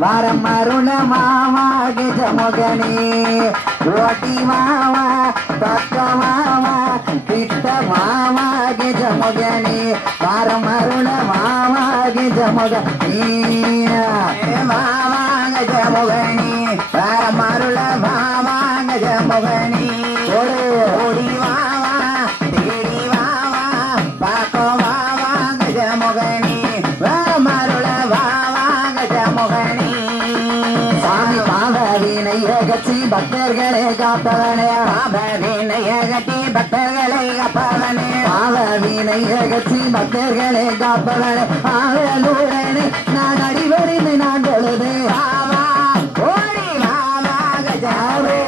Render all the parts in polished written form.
వారమరుణ మామ గజమొగని ఓటి మామ పక్క మామ పిట్ట మామ గజమొగని వారమరుణ మామ గజమొగని మామ గజమొగని వారమరుణ మామ గజమొగని ఓడి మామ తేడి మామ పక్క మామ గజమొగని వారమరుణ మామ గజమొగని சாமி பாவவினையகற்றி பக்தர்களை காப்பவனே பாவவினையகற்றி பக்தர்களை காப்பவனே பாவவினையகற்றி பக்தர்களை காப்பவனே ஆவலுடனே நான் அடிவரிந்து நான் தொழுது பாவா ஓடி பாவா கஜாவே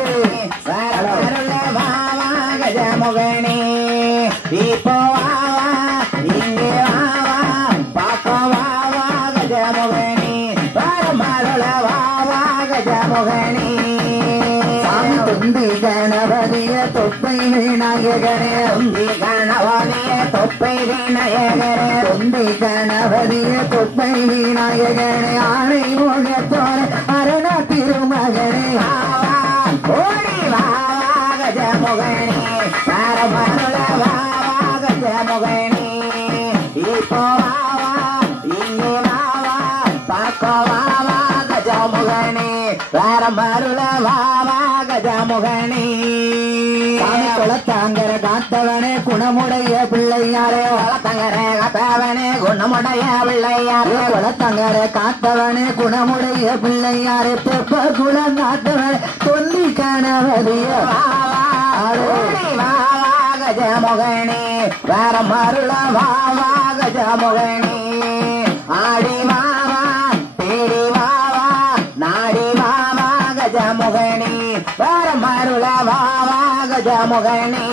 சரவருள பாவா கஜமுகனே இப்போ வாவா இங்கே வாவா பாக்க வாவா கஜமுகனே பரமருள வாவா கஜமுகனே சாமி துந்தி கணபதிய தொப்பை விநாயகனே துந்தி கணபதிய தொப்பை விநாயகனே துந்தி கணபதிய தொப்பை விநாயகனே ஆணை முகத்தோட அரண திருமகனே வாவா ஓடி வாவா கஜமுகனே பரமருள வாவா கஜமுகனே இப்போ வாவா இங்கே வாவா பாக்க வாவா கஜமுகனே பரமருள வாவா கஜமுகனே சாமி குளத்தாங்கர காத்தவனே குணமுடைய பிள்ளையாரே குளத்தங்கர காத்தவனே குணமுடைய பிள்ளையாரே குளத்தங்கர காத்தவனே குணமுடைய பிள்ளையாரே பெப்ப குளம் காத்தவனே தொந்தி கணவதிய வாவா வாவா கஜமுகனே பரமருள வாவா கஜமுகனே ஆடி வாவா தேடி வாவா நாடி வாவா கஜமுகனே பரமருள வாவா கஜமுகனே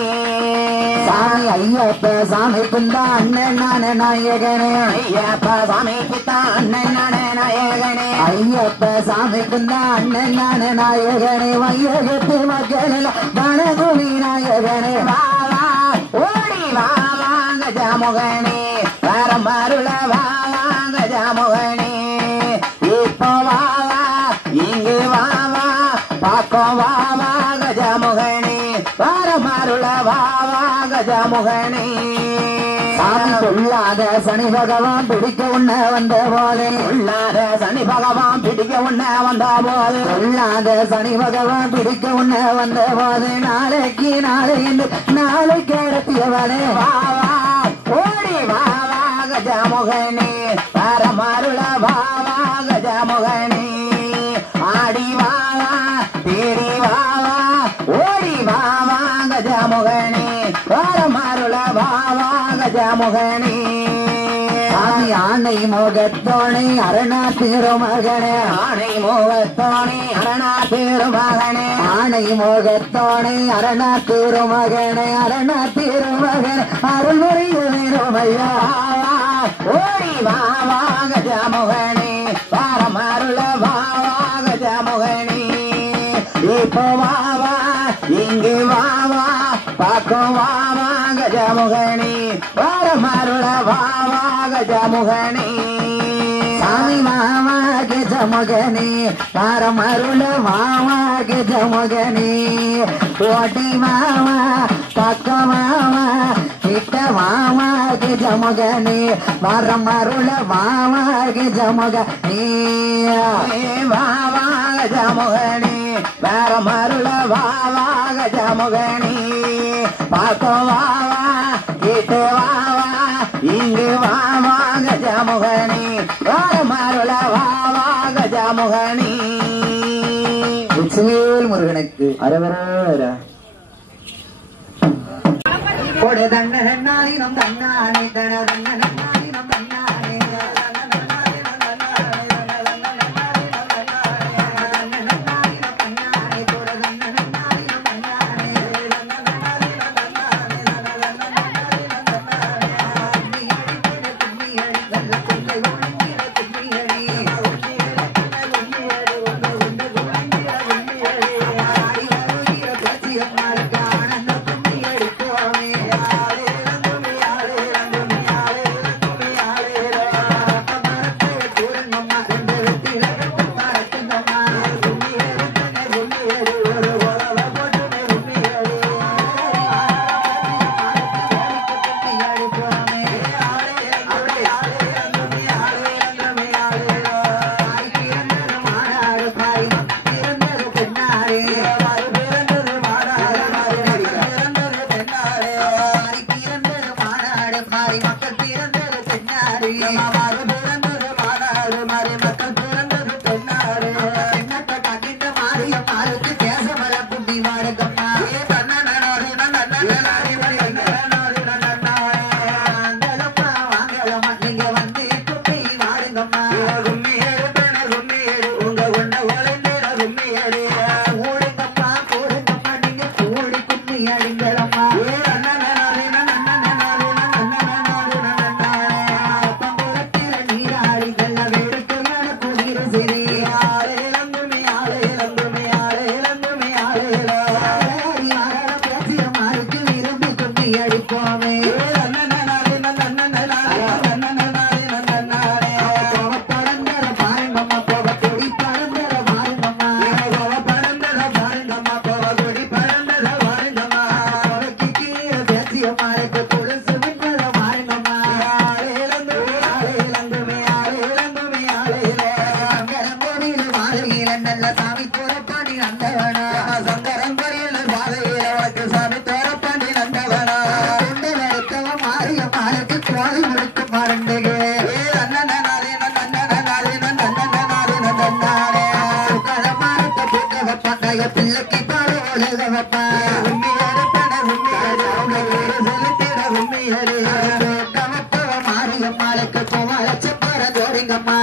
சாமி ஐயப்ப சாமி குந்தா அண்ணன் நான நாயகனே ஐயப்ப சாமி குந்தா அண்ணன் நான நாயகனே ஐயப்ப சாமி குந்தா அண்ணன் நான நாயகனே வையகத்து மக்களில் வணங்குவி நாயகனே வாவா ஓடி வாவா கஜமுகனே பரமருள வாவா கஜமுகனே இப்போ வாவா இங்கு வாவா பாக்க வாவா கஜமுகனே பரமருள வாவா கஜமுகனே சாமி சொல்லாத சனி பகவான் பிடிக்க உண்ண வந்த போதே சொல்லாத சனி பகவான் பிடிக்க உண்ண வந்த போது சொல்லாத சனி பகவான் பிடிக்க உண்ண வந்த போது நாளைக்கு நாளை என்று நாளை கிடத்தியவனே வாவா ஓடி வாவா கஜமுகனே பரமருள வாவா கஜமுகனே ஆடி வாவா தேடி வாவா ஓடி வாவா கஜமுகனே பரமருள வாவா கஜமுகனே சாமி ஆணை மோகத்தோணை அரணா திருமகனே ஆணை மோகத்தோணை அரணா திருமகனே ஆணை மோகத்தோணை அரணா திருமகனே அரணா திருமகனே அருள்முறை வேணுமையா ஓடி வாவா கஜமுகனே பரமருள வாவா கஜமுகனே இப்போ வாவா இங்கு வாவா பாக்க வாவா கஜமுகனே பரமருள வாவா கஜமுகனே சாமி மாமா கஜமுகனே பரமருள வாவா கஜமுகனே ஓடி மாமா பக்க மாமா கிட்ட மாமா கஜமுகனே பரமருள வாவா கஜமுகனே வாவா கஜமுகனே பரமருள வாவா கஜமுகனே பாக்க வாவா கிட்ட வாவா இங்கு வாவா கஜமுகனே பரமருள வாவா கஜமுகனே உச்சிவேல் முருகனுக்கு அரவர கொடை தண்ண நாளினம் தன்னானே தன நாளினம் தன்னானே மாரியம்மாளுக்கு கோமால செப்பார ஜோடிங்கம்மா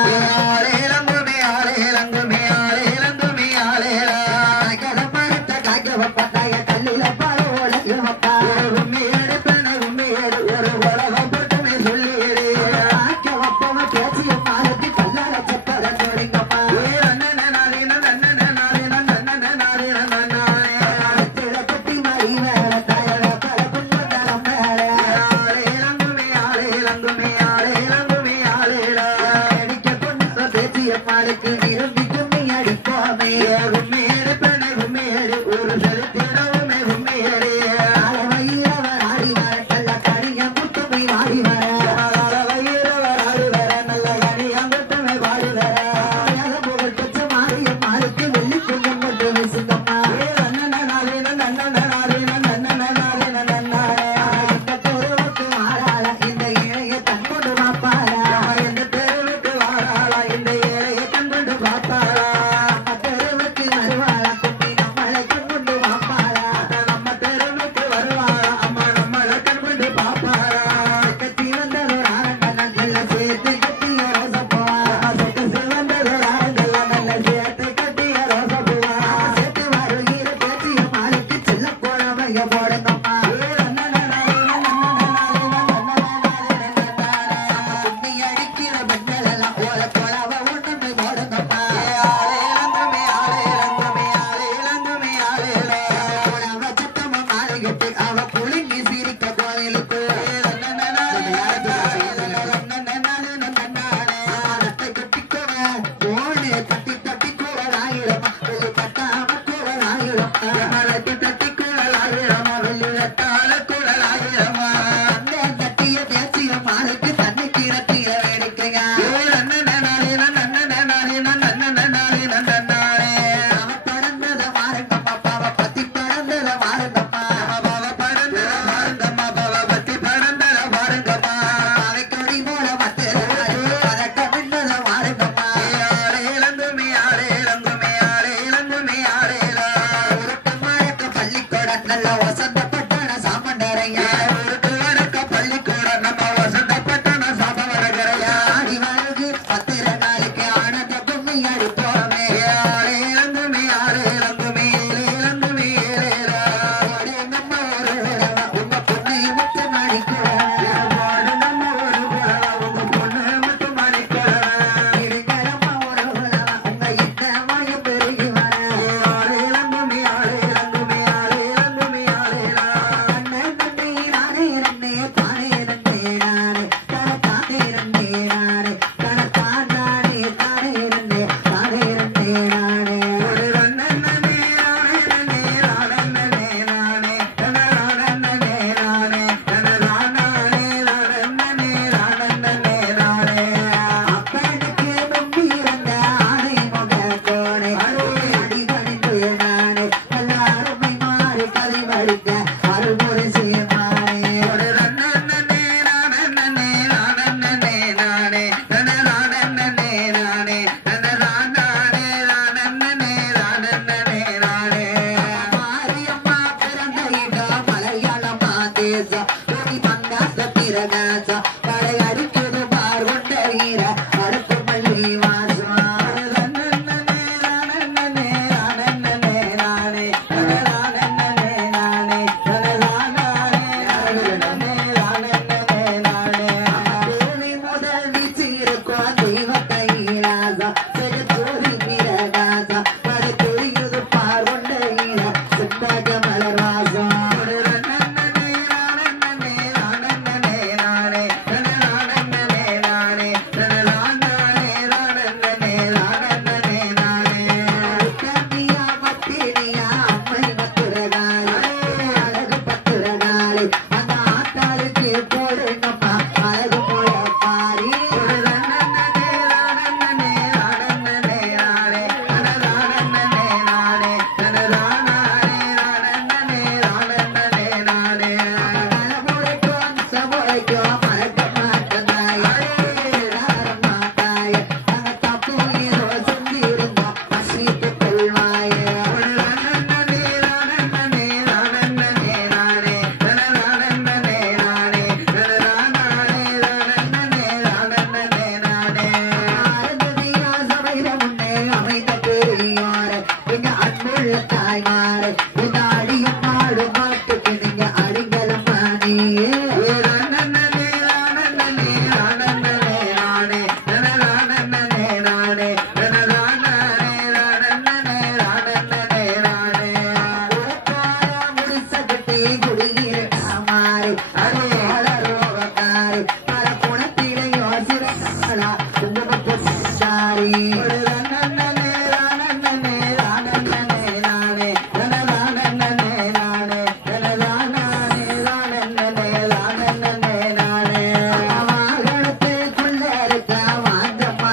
குடியிருக்காமாறு அதோட ரோகக்காரு பல குணத்திலையோ சிறக்காளா குங்குமப்பொட்டாரி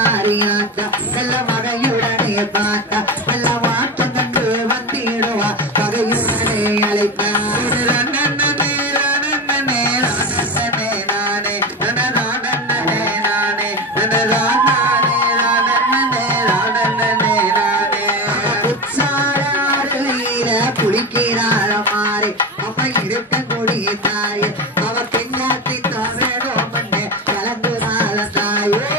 நல்ல மகையுடனே பார்த்தா நல்ல மாற்றம் கண்டு வந்திடுவா பகையுடனே அழைப்பார் குளிக்கிறாள் மாறி அவ இருக்க கூடிய தாய் அவ பெண்ணாத்தி தவறோ பண்ணு கலந்து நாள தாயே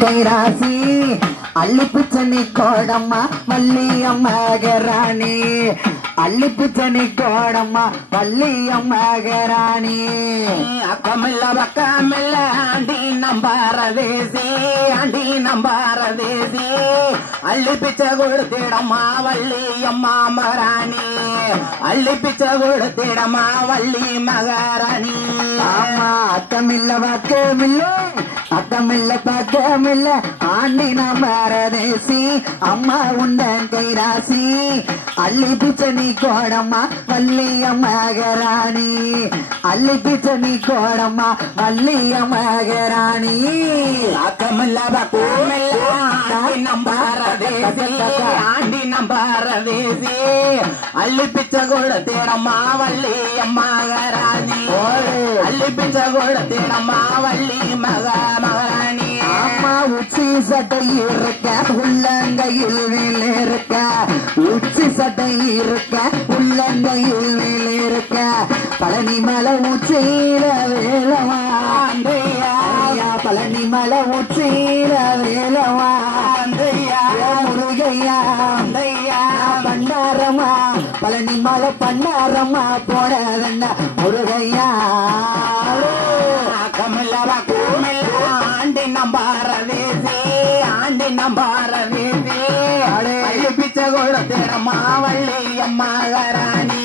கைராசி அள்ளிப்புச்சனி கோடம்மா வள்ளியம்மகராணி அள்ளிப்புச்சனி கோடம்மா வள்ளியம்மகராணி அக்கமில்ல பக்கமில்ல ஆண்டி நம்பாரதேசி ஆண்டி நம்பாரதேசி அள்ளி பிச்சை கொடுத்திடமா வள்ளியம்மா மகாராணி அள்ளி பிச்சை கொடுத்திடமா வள்ளி மகாராணி ஆமா அத்தமில்ல பக்கமில்ல அத்தமில்ல பக்கமில்ல ஆண்டி நம்பாரதேசி அம்மா உண்டன் கைராசி அள்ளி பிச்சனி கோடம்மா வள்ளியம்மகராணி அள்ளி பிச்சனி கோடம்மா வள்ளியம்மகராணி அக்கமில்ல பக்கமில்ல ஆண்டி நம்பாரதேசி ஆண்டி நம்பாரதேசி அள்ளி பிச்சை கொடுத்திடமா வள்ளியம்மா மகாராணி அள்ளி பிச்சை கொடுத்திடமா வள்ளி மகாராணி அம்மா உச்சி சட்டை இருக்க உள்ளங்கையில் வேல் இருக்க உச்சி சட்டை இருக்க உள்ளங்கையில் வேல் இருக்க பழனி மலை உச்சியில வேலவா பழனி மலை உச்சியில வேலவா முருகையா பண்டாரமா பழனி மலை பண்டாரமா போறதண்ண முருகையா கமலவா கோமல ஆண்டி நம்பாரதேசி ஆண்டி நம்பாரதேசி அள்ளி பிச்சை கொடுத்திடமா வள்ளியம்மா மகாராணி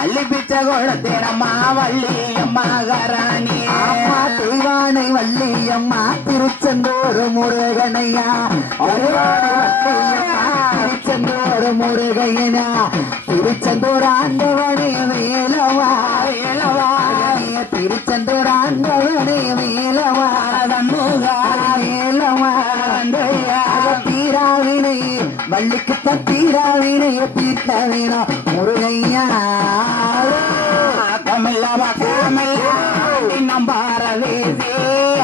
அள்ளி பிச்சை கொடுத்திடமா வள்ளியம்மா மகாராணி அம்மா தெய்வானை வள்ளியம்மா திருச்செந்தூர் முருகனையா திருச்செந்தூர் முருகையனா திருச்செந்தூர் ஆண்டவனே வேலவா வேலவா திருச்செந்தூர் ஆண்டவனே வேலவா வேலவா தீராவினை வள்ளிக்கு தீராவினை தீர்த்த வேணும் முருகையா கமலவா கமல ஆண்டி நம்பாரதேசி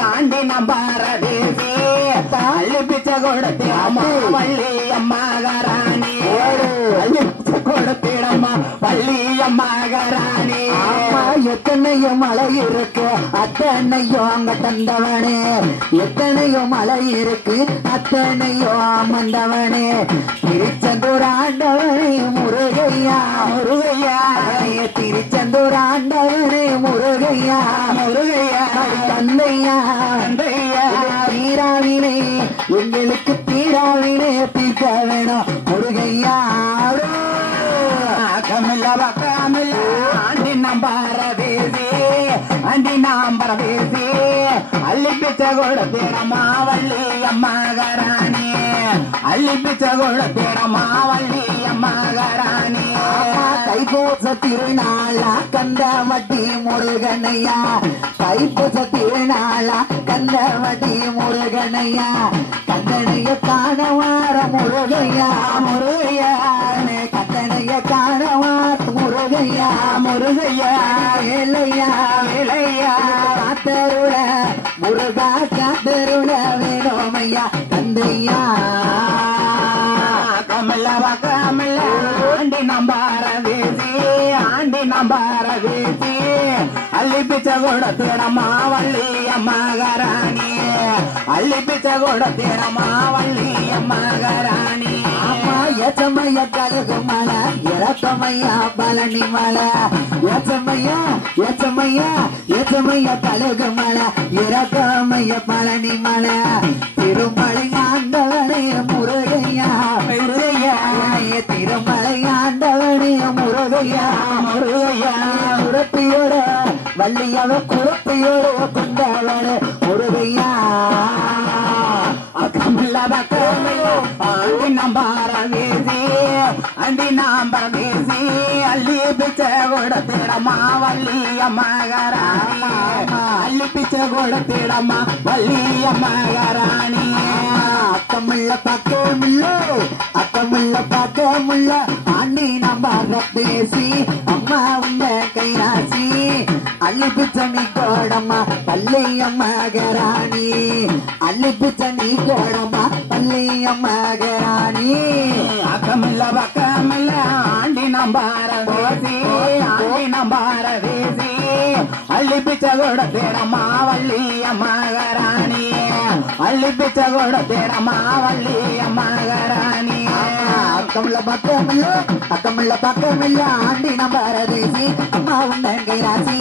ஆண்டி நம்பாரதேசி அள்ளி பிச்சை கொடுத்திடமா வள்ளியம்மா மகாராணி அள்ளி பிச்சை கொடுத்திடமா வள்ளியம்மா மகாராணி எத்தனையோ மலை இருக்கு அத்தனையோ அங்க தந்தவனே எத்தனையோ மலை இருக்கு அத்தனையோ மந்தவனே திருச்செந்தூர் ஆண்டவனே முருகையா முருகையா திருச்செந்தூர் ஆண்டவனே முருகையா முருகையா தந்தையா தந்தையா தீராவினை எங்களுக்கு தீராவினை தீர்க்க வேணும் முருகையா கமலவா கமல ஆண்டி நம்பாரதேசி ஆண்டி நம்பாரதேசி அள்ளி பிச்சை கொடுத்திடமா வள்ளியம்மா மகாராணி அள்ளி பிச்சை கொடுத்திடமா வள்ளியம்மா மகாராணி தைப்பூச திருநாளா கந்தவட்டி முருகனையா தைப்பூச திருநாளா கந்தவட்டி முருகனையா கந்தனைய காணவார முருகையா முருகையா கந்தனைய காணவார முருகையா முருகையா வேலையா வேலையா காத்தருள முருகா காத்தருள வேணுமையா தந்தையா கமலவா கமல ஆண்டி நம்பாரதேசி ஆண்டி நம்பாரதேசி அள்ளி பிச்சை கொடுத்திடமா வள்ளியம்மா மகாராணி அள்ளி பிச்சை கொடுத்திடமா வள்ளியம்மா மகாராணி அம்மா எச்சமைய கழுகு மலை இறக்கமையா பழனி மலை எச்சமையா எச்சமையா எச்சமைய கழுகு மலை இறக்கமைய பழனி மலை திருமலை ஆண்டவனே முருகையா முருகையா திருமலை ஆண்டவனே முருகையா முருகையா குரத்தியோட வள்ளியவ குரத்தியோட கொண்டவன முருகையா கமலவா கமல ஆண்டி நம்பாரதேசி ஆண்டி நம்பாரதேசி அள்ளி பிச்சை கொடுத்திடமா வள்ளியம்மா மகாராணி அள்ளி பிச்சை கொடுத்திடமா வள்ளியம்மா மகாராணி அக்கமில்ல பக்கமில்ல அக்கமில்ல பக்கமில்ல ஆண்டி நம்பாரதேசி அம்மா உண்ட கைராசி அள்ளி பிச்சனி கோடம்மா வள்ளியம்மா மகாராணி அள்ளி பிச்சனி கோடம்மா வள்ளியம்மா மகாராணி அக்கமில்ல பக்கமில்ல ஆண்டி நம்பாரதேசி ஆண்டி நம்பாரதேசி அள்ளி பிச்சை கொடுத்திடமா வள்ளியம்மா மகாராணி அள்ளி பிச்சை கொடுத்திடமா வள்ளி மகாராணி அக்கமுள்ள பக்கமில்ல ஆண்டி நம்பரதேசி அம்மா உண்டங்கை ராசி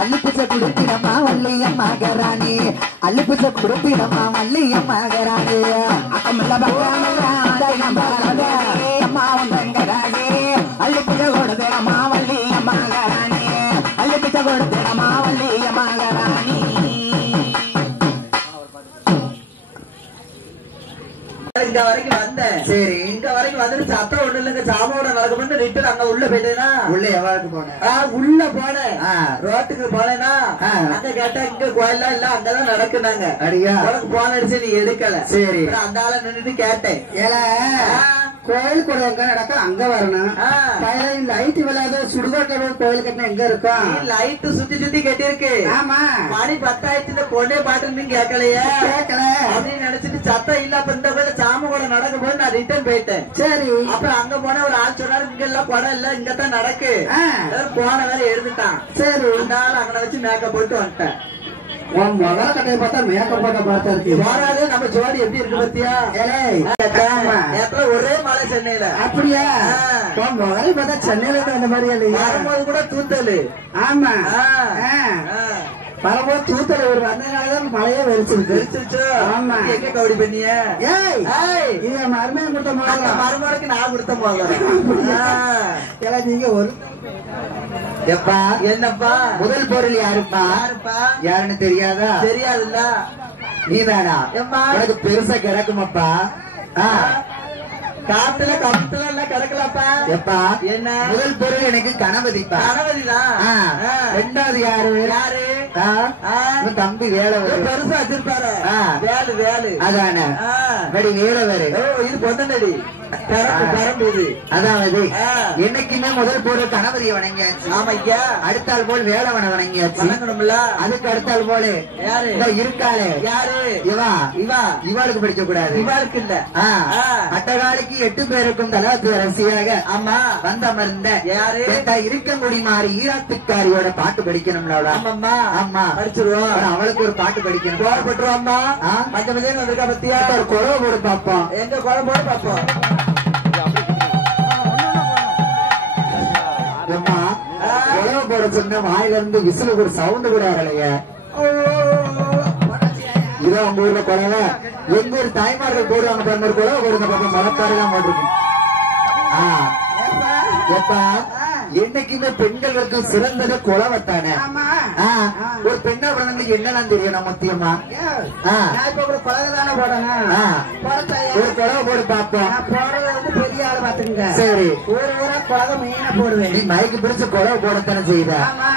அள்ளிப்பிச்ச குடுத்திடமா வள்ளியம் மகாராணி அள்ளிப்பிச்ச குடுத்திடமா வள்ளியம் மகாராணி அக்கமுள்ள பக்கமில்ல ஆண்டி நம்பரதேசி அம்மா உண்டங்கை ராசி அள்ளி பிச்சை கொடுத்திடமா வள்ளி மகாராணி அள்ளி பிச்சை கொடுத்திடமா வள்ளி மகாராணி இங்க வரைக்கும் வந்தேன். சரி இங்க வரைக்கும் வந்துட்டு சத்தம் ஒண்ணு இல்லைங்க. சாமோட நடக்கும்னு ரிட்டர் அங்க உள்ள போயிட்டேனா உள்ள எவ்வளவுக்கு போனேன் உள்ள போனேன். ஆ. ரோட்டுக்கு போனேனா அங்க கேட்டா இங்க கோயிலாம் இல்ல அங்கதான் நடக்குனாங்க. அடியா உனக்கு போன அடிச்சு நீ எடுக்கல. சரி அப்புறம் அந்த ஆள நின்னுட்டு கேட்டேன். ஏல கோயில் கூட எங்க நடக்க அங்க வரணும் ஆ. லைட் விளையாத சுடுகாட்டு கோயில் கட்டின எங்க இருக்கும் லைட் சுத்தி சுத்தி கட்டிருக்கு. ஆமா மணி 10 இந்த பொண்ணே பாட்டு நீங்க கேட்கலையே கேட்கல அப்படின்னு நினைச்சிட்டு சத்தம் இல்ல. அப்ப இந்த கோயில சாம கூட நடக்கும் போது நான் ரிட்டர்ன் போயிட்டேன். சரி அப்புறம் அங்க போன ஒரு ஆள் சொன்னாரு இங்க எல்லாம் படம் இல்ல இங்கதான் நடக்கு. ஆ. போன வேற எழுந்துட்டான். சரி அந்த ஆள் அங்க வச்சு மேக்கப் போட்டு வந்துட்டேன். உன் முதல கட்டையை பார்த்தா மேக்கப் போட்ட பார்த்தா இருக்கு போறாது நம்ம ஜோடி எப்படி இருக்கு பத்தியா? நேரத்துல ஒரே மழை சென்னையில. அப்படியா உன் முதல பார்த்தா சென்னையில இருந்து அந்த மாதிரி இல்லையா வரும்போது கூட தூத்தல். ஆமா ஆ. ஆ. வரும்போது தூத்தல் ஒரு வந்ததுனாலதான் மழையே வெறிச்சிருக்கு தெரிச்சிருச்சோ? ஆமா. எங்க கவுடி பண்ணிய? ஏய் ஏய், இது மருமையை கொடுத்த அந்த முதல்ல மருமகளுக்கு நான் கொடுத்த போகல. எல்லாம் நீங்க ஒரு எப்பா என்னப்பா முதல் பொருள் யாருப்பா யாருப்பா? யாருன்னு தெரியாதா தெரியாதுல்ல. நீதானா ஏம்மா? உனக்கு பெருசா கிடக்குமாப்பா காட்டுல கம்பத்துல எல்லாம் கிடக்கலப்பா. எப்பா என்ன? முதல் பொருள் எனக்கு கணபதிப்பா கணவதிதான். ரெண்டாவது யாரு யாரு? உன் தம்பி வேலை வரும் பெருசா வச்சிருப்பாரு. ஆ. வேலு வேலு. அதானே ஆ. படி வேலை வரு ஓ, இது பொந்தனடி பரம்பு இது. அதாவது ஆ. என்னைக்குமே முதல் பொருள் கணபதியை வணங்கியாச்சு ஆமா ஐயா. அடுத்தால் போல் வேலவனை வணங்கியாச்சு வணங்கணும்ல. அதுக்கு அடுத்தால் போல யாரு? இந்த இருக்காளே யாரு? இவா இவா. இவாளுக்கு படிக்க கூடாது இவாளுக்கு இல்ல. ஆ. ஆ. அட்டகாலிக்கு 8 பேருக்கும் தலவத்து அரசியாக ஆமா. வந்தமர்ந்த யாரு? இருக்கங்குடி மாறி ஈராத்துக்காரியோட பாட்டு படிக்கணும்ல அவளா ஆமாம்மா. ஆமா படிச்சிருவோம். அவளுக்கு ஒரு பாட்டு படிக்கணும் கோல போட்டுருவோம்மா. ஆ. மஞ்சள் மஞ்சள் வந்திருக்கா பத்தியா? ஒரு குறவை போடு பாப்போம் எங்க கோலம் போட பாப்போம். அம்மா குறவை போட சொன்ன வாயில இருந்து விசிலுக்கு ஒரு சவுண்ட் கூட வரலைய இதோ உங்க ஊர்ல குறவை எங்க ஊர் தாய்மார்கள் போடுவாங்க பாருங்க ஒரு குறவை போடுங்க பாப்போம் மரப்பாரு தான் போட்டிருக்கு எப்பா என்னைக்குமே பெண்களுக்கு சிறந்தது குலவத்தானே ஒரு பெண்ணா பிறந்து என்னெல்லாம் தெரியணும் முக்கியமா குழந்தைதானே போடணும் ஒரு குழவை போடு பாப்போம் போடுறது வந்து பெரிய ஆளு பாத்துங்க சரி ஒரு ஊரா குழந்தை மெயினா போடுவேன் நீ மைக்கு பிடிச்சு குழவை போடத்தானே செய்த ஆமா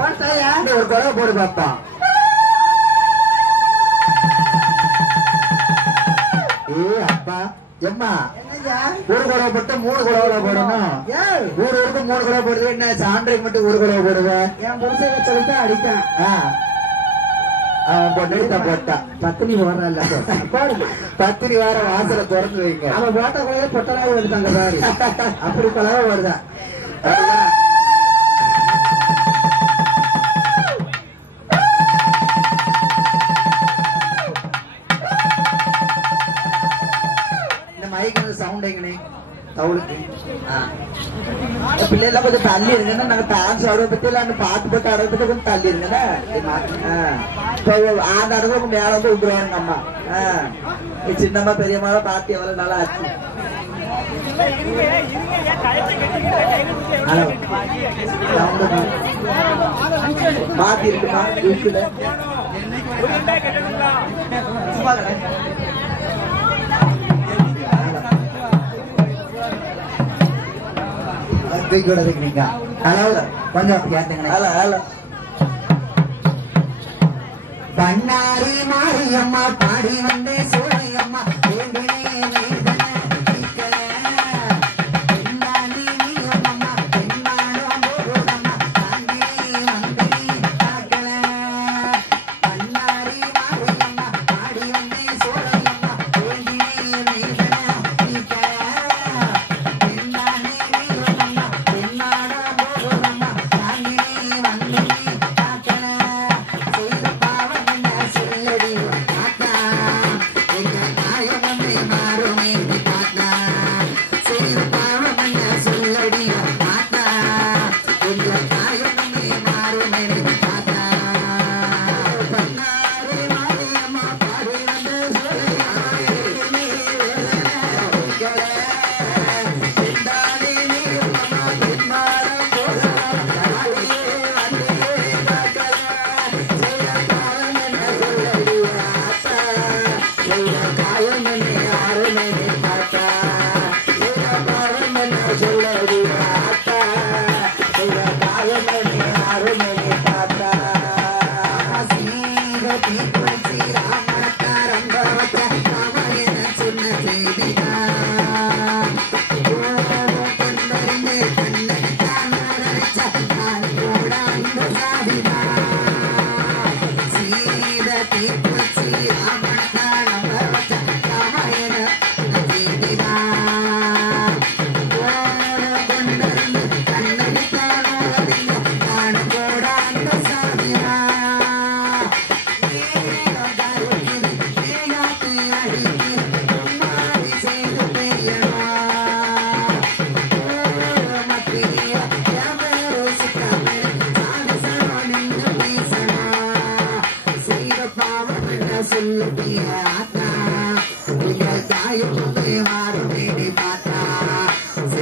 போடுறியா நீ ஒரு குழவை போடு பாப்போம் ஏ அப்பா எம்மா ஒரு குழவை போட்டு 3 குழவை போடணும் ஊருக்கு 3 குழவை போடுது என்ன சான்றைக்கு மட்டும் ஒரு குழவை போடுவேன் என் புருஷன் சொல்லிட்டு அடித்தான் அவன் பொண்ணு போட்டான் பத்தினி போடுறல பத்தினி வார வாசல திறந்து வைங்க அவன் போட்ட குழந்தை பொட்டலாக எடுத்தாங்க பாரு அப்படி குழவை வருதான் சவுண்ட் தவுளுக்கு பிள்ளைலாம் கொஞ்சம் தள்ளி இருங்கன்னா நாங்க டான்ஸ் ஆடுற பத்தி எல்லாம் பாட்டு போட்டு ஆடுற பத்தி கொஞ்சம் தள்ளி இருங்கன்னா அந்த இடத்துல மேல வந்து விட்டுருவாங்க அம்மா. சின்னம்மா பெரியம்மா பாத்தி எவ்வளவு நல்லா ஆச்சு. பாத்தி இருக்குமா இருக்குல்ல நீங்க கொஞ்சம் கேட்டுங்க பண்ணாரி மாரியம்மா பாடி வந்தே சோழியம்மா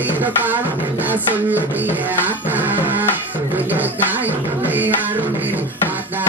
செய்த பாவம் என்ன சொல்லுதிய ஆத்தா எங்கள் தாயுமே யாருமே ஆத்தா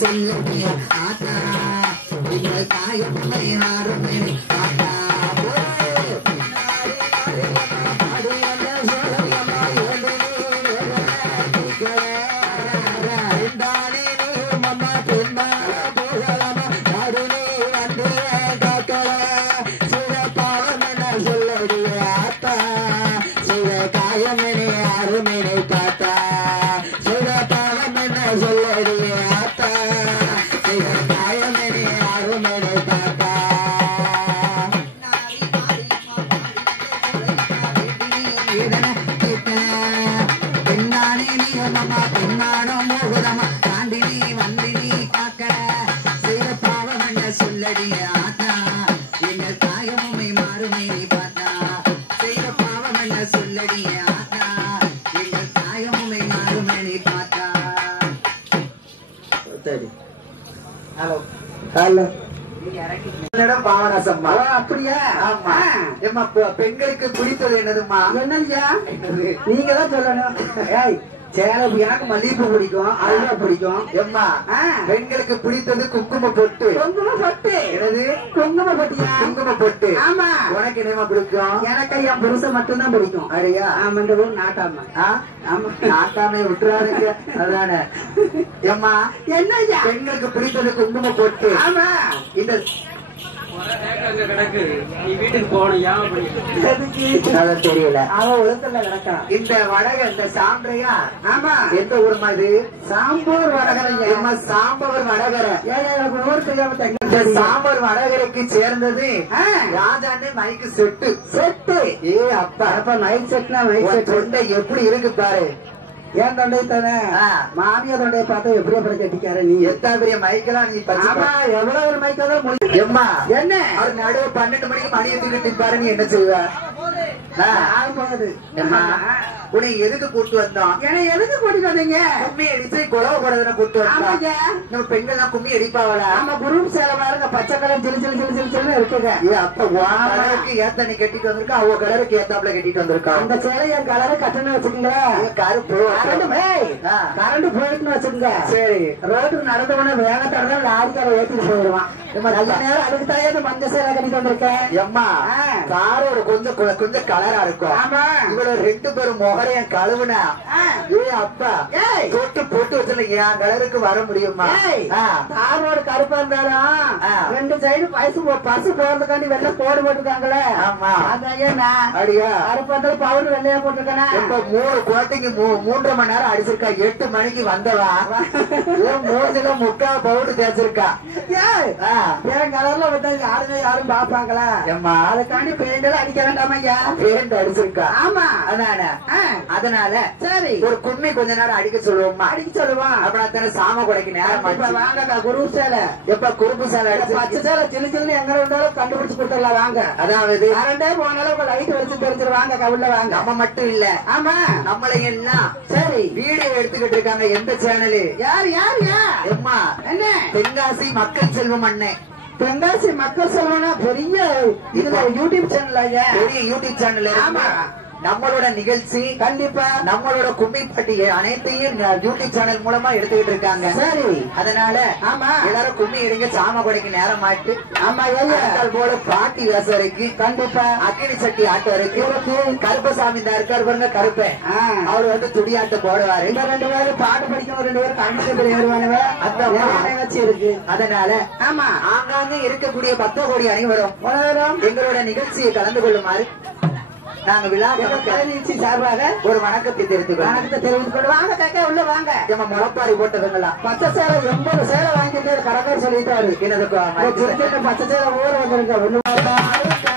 சொல்லுங்க ஆத்தா எங்கள் தாயுமே யாருமே ஆத்தா அப்படியா? ஆமா. ஏம்மா பெண்களுக்கு பிடித்தது என்னதுமா? என்னய்யா? நீங்க தான் சொல்லணும். ஏய் சேலம் எனக்கு மல்லிகைப்பூ பிடிக்கும், அல்வா பிடிக்கும். எம்மா பெண்களுக்கு பிடித்தது குங்கும பொட்டு. குங்கும பொட்டு என்னது? குங்கும பொட்டியா? குங்கும பொட்டு. ஆமா. உனக்கு என்னமா பிடிக்கும்? எனக்கு என் புருஷன் மட்டும்தான் பிடிக்கும். அடையா? ஆமா. இந்த ஊர் நாட்டாம. ஆமா நாட்டாமைய விட்டுறாருங்க. அதுதானே. எம்மா என்ன பெண்களுக்கு பிடித்தது குங்கும பொட்டு. ஆமா. இந்த தெரியல அவன் ஒழுக்கல்ல கிடக்கான். இந்த வடக இந்த சாம்பரையா? ஆமா. எந்த ஊர்மா இது? சாம்பூர் வடகரை. சாம்பவர் வடகரை. ஊர் தெரியாம சாம்பர் வடகரைக்கு சேர்ந்தது ராஜாண்டி மைக்கு செட்டு. செட்டு ஏ அப்பா அப்ப மைக் செட்னா மைக் செட் எப்படி இருக்கு பாரு. ஏன் தொண்டை தானே மாமியா தொண்டையை பார்த்தா எப்படி எப்படி கட்டிக்காரு நீ? எத்தனை பெரிய மைக்கெல்லாம் நீ எவ்வளவு ஒரு மைக்கெல்லாம் முடியும். எம்மா என்ன அவர் நடுவு 12 மணிக்கு மணியை தூக்கிட்டு பாரு. நீ என்ன செய்வ? உன்னை எதுக்கு கூட்டு வந்தோம்? ஏன்னா எதுக்கு கூட்டிட்டு வந்தீங்க? கும்மி அடிச்சு குழவை போடுறதுன்னு கூட்டு வந்தோம். நம்ம பெண்கள் தான் கும்மி அடிப்பாவல. நம்ம குரூப் சேலை பாருங்க பச்சை கலர் சிலு சிலு சிலு சிலு சிலு இருக்குங்க. அப்ப கலருக்கு ஏத்த நீ கட்டிட்டு வந்திருக்கா, அவங்க கலருக்கு ஏத்தாப்புல கட்டிட்டு வந்திருக்கா. அந்த சேலை என் கலரை கட்டணும் வச்சுக்கோங்க. கருப்பு கரண்ட் போயிட்டுன்னு வச்சுக்கோங்க. சரி ரோட்டுக்கு நடந்து போன வேகத்தோட லாரிக்கார ஏற்றிட்டு போயிடுவான். நல்ல நேரம் அதுக்கு தான் மஞ்ச சேலை கட்டிட்டு வந்திருக்கேன். எம்மா காரோட கொஞ்சம் கொஞ்சம் கலரா இருக்கும். இவ்வளவு 2 பேரும் முகரையும் கழுவுனா ஏ அப்பா தொட்டு போட்டு வச்சுல என் கலருக்கு வர முடியுமா? காரோட கருப்பா இருந்தாலும் 2 சைடு பசு போறதுக்காண்டி வெள்ளை போடு போட்டுருக்காங்களே. ஆமா அதையா அடியா கருப்பா இருந்தாலும் பவுடர் வெள்ளையா போட்டிருக்கேன். இப்ப 3 குழந்தைங்க 3.5 மணி நேரம் அடிச்சிருக்கா. 8 மணிக்கு வந்தவா 3 முக்கால் பவுடர் தேய்ச்சிருக்கா. என் கலர்ல வந்து யாருமே யாரும் பாப்பாங்களா ஏம்மா அதுக்காண்டி பெயிண்ட் எல்லாம் அடிக்க வேண்டாமா ஐயா பேண்ட் அடிச்சிருக்கா ஆமா அதனால சரி ஒரு கும்மி கொஞ்ச நேரம் அடிக்க சொல்லுவோம்மா அடிக்க சொல்லுவான் அப்படின்னா சாம கொடைக்கு நேரம் வாங்கக்கா குரு சேலை எப்ப குறுப்பு சேலை பச்சை சேலை சின்ன சின்ன எங்க இருந்தாலும் கண்டுபிடிச்சு கொடுத்துடலாம் வாங்க அதாவது கரண்டே போனாலும் உங்க லைட் வச்சு தெரிஞ்சிருவாங்க கவுள்ள வாங்க நம்ம மட்டும் இல்ல ஆமா நம்மள எல்லாம் சரி வீடியோ எடுத்துக்கிட்டு இருக்காங்க எந்த சேனலு யார் யார் யார் எம்மா என்ன தென்காசி மக்கள் செல்வம் அண்ணே தென்காசி மக்கள் செல்வம்னா பெரிய இதுல யூடியூப் சேனல் ஐயா பெரிய யூடியூப் சேனல் ஆமா நம்மளோட நிகழ்ச்சி கண்டிப்பா நம்மளோட கும்மி பட்டி அனைத்தையும் யூடியூப் சேனல் மூலமா எடுத்துக்கிட்டு இருக்காங்க சரி அதனால ஆமா எல்லாரும் கும்மி எடுங்க சாம கொடைக்கு நேரம் ஆட்டு ஆமா ஐயா போல பாட்டி வேச வரைக்கும் கண்டிப்பா அக்கினி சட்டி ஆட்டம் வரைக்கும் கருப்பசாமி இந்த இருக்காரு பாருங்க கருப்பேன் அவரு வந்து துடியாட்ட போடுவாரு இந்த 2 பேரும் பாட்டு படிக்கும் 2 பேரும் கண்டிப்பா ஏறுவானுவ அந்த நிகழ்ச்சி இருக்கு அதனால ஆமா ஆங்காங்க இருக்கக்கூடிய 10 கோடி அனைவரும் எங்களோட நிகழ்ச்சியை கலந்து கொள்ளுமாறு நாங்க விழா நிகழ்ச்சி சார்பாக ஒரு வணக்கத்தை தெரிவித்துக் கொள்வாங்க கேட்க உள்ள வாங்க நம்ம முளப்பாரி போட்டதுங்களா பச்சை சேலை 80 சேலை வாங்கிட்டு கரகர் சொல்லிட்டாரு என்னது பச்சை சேலை ஊர் வந்திருக்க ஒண்ணு